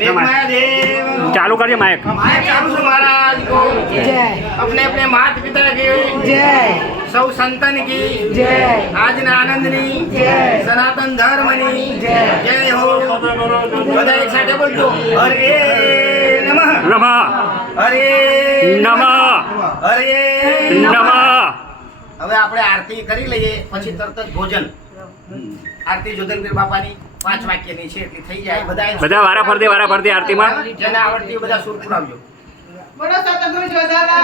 चालू करिए mic. Mic चालू से महाराज को जय अपने अपने माता पिता की जय सौ संतन की जय आज आनंदनी जय सनातन धर्मनी जय जय हो બધા એક સાથે બોલજો હરે નમઃ नमः હરે નમઃ હરે નમઃ। હવે આપણે આરતી કરી લઈએ પછી તરત જ ભોજન આરતી જોધનગીર બાપાની 5 વાક્યની છે એટલી થઈ જાય બધા વારા ફરતી આરતીમાં જેને આવડતી હોય બધા સુર પુરાવજો બોલો સતગુરુ જોધાલા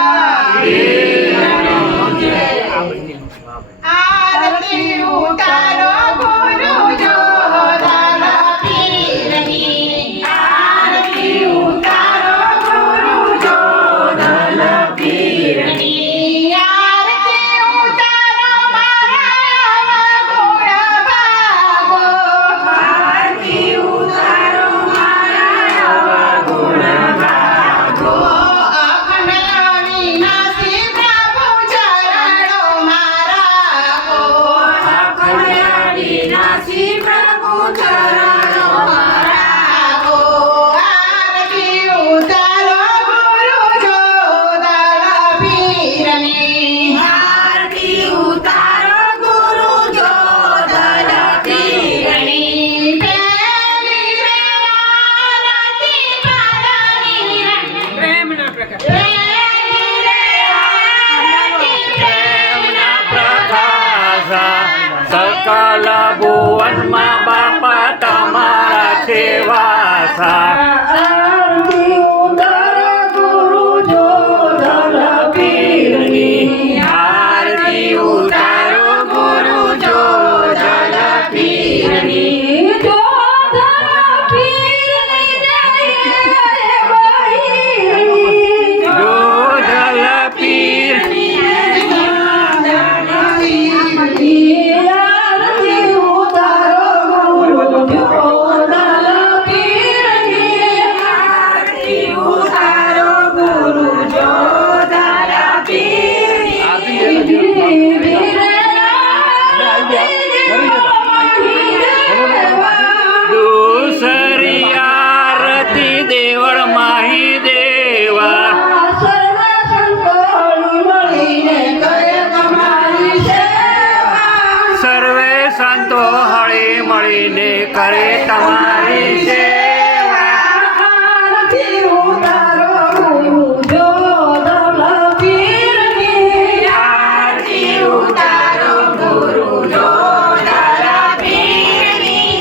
આરતી ઉતારો ગુરુ જોધાલા પીરની આરતી ઉતારો ગુરુ જોધાલા પીરની આરતી ઉતારો મારા ગુણ ભાગો આરતી ઉતારો મારા ગુણ ભાગો અખંડની નાસી પ્રભુ ચરણો મારા ગો અખંડની નાસી પ્રભુ ચરણો મારા ગો આરતી ઉતારો ગુરુ જોધાલા પીરની આરતી ઉતારો ગુરુ જોધાલા પીરની પેલી રે આરતી પાડવાની પ્રેમના પ્રકાશ सकल भुवનમાં બાપા તમારા સેવાસા આરતી ઉતારો ગુરુ જોધાલા પીરની આરતી ઉતારો ગુરુ જોધાલા પીરની જોધાલા પીરની જય બહિરની જોધાલા પીરની આરતી ઉતારો ગુરુ જોધાલા પીરની આરતી ઉતારો ગુરુ જોધાલા દૂસરી આરતી દેવળ માહી દેવા સર્વ સંતોની મળીને કરે તમારી સેવા સર્વે સંતો હળી મળીને કરે તમારી સેવા આરતી ઉતારો ગુરુ જોધાલા પીરની આરતી ઉતારો ગુરુ જોધાલા પીરની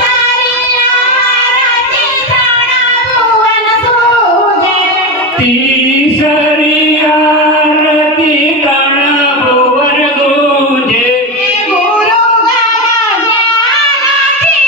સારી આરતી ત્રણ ભુવન સૂજે તીસરી આરતી ત્રણ ભુવન ગૂંજે ગુરુ ગાવા જ્ઞાનથી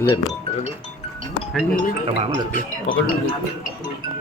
લે તમારા